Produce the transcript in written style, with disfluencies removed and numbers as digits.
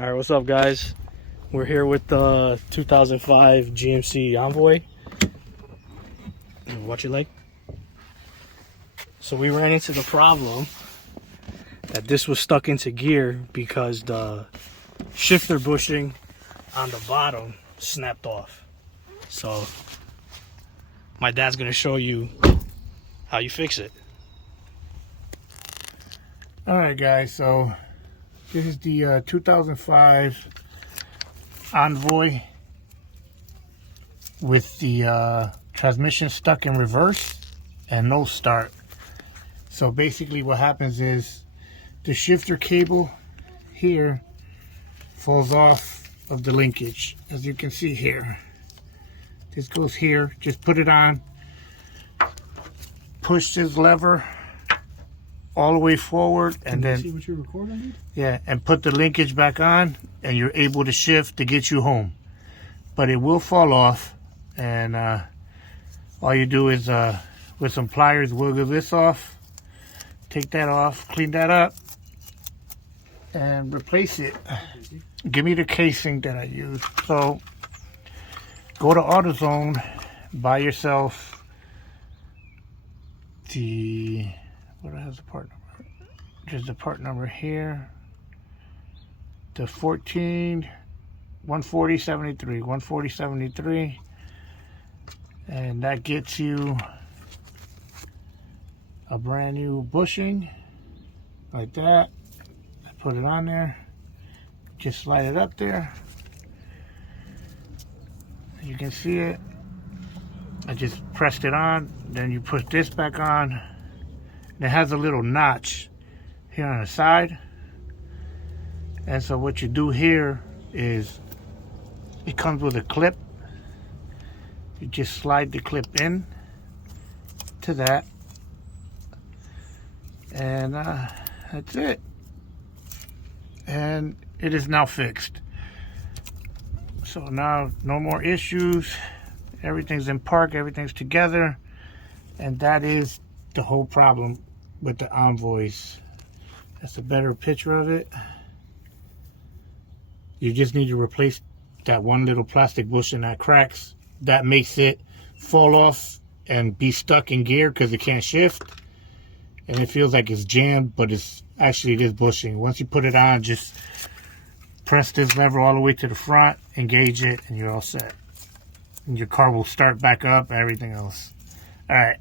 All right, what's up, guys? We're here with the 2005 GMC Envoy. Watch your leg. So we ran into the problem that this was stuck into gear because the shifter bushing on the bottom snapped off. So my dad's gonna show you how you fix it. All right, guys, so this is the 2005 Envoy with the transmission stuck in reverse and no start. So basically what happens is the shifter cable here falls off of the linkage, as you can see here. This goes here. Just put it on, push this lever all the way forward, and then see what you're recording? Yeah, and put the linkage back on, and you're able to shift to get you home. But it will fall off, and all you do is with some pliers wiggle this off, take that off, clean that up, and replace it. Give me the casing that I use. So go to AutoZone, buy yourself the, what has the part number? There's the part number here. The 14073, and that gets you a brand new bushing like that. I put it on there, just slide it up there. You can see it. I just pressed it on, then you put this back on, and it has a little notch here on the side. And so what you do here is it comes with a clip. You just slide the clip in to that, and that's it. And it is now fixed. So now no more issues. Everything's in park, everything's together, and that is the whole problem with the Envoys. That's a better picture of it. You just need to replace that one little plastic bushing that cracks. That makes it fall off and be stuck in gear because it can't shift. And it feels like it's jammed, but it's actually this bushing. Once you put it on, just press this lever all the way to the front, engage it, and you're all set. And your car will start back up and everything else. All right.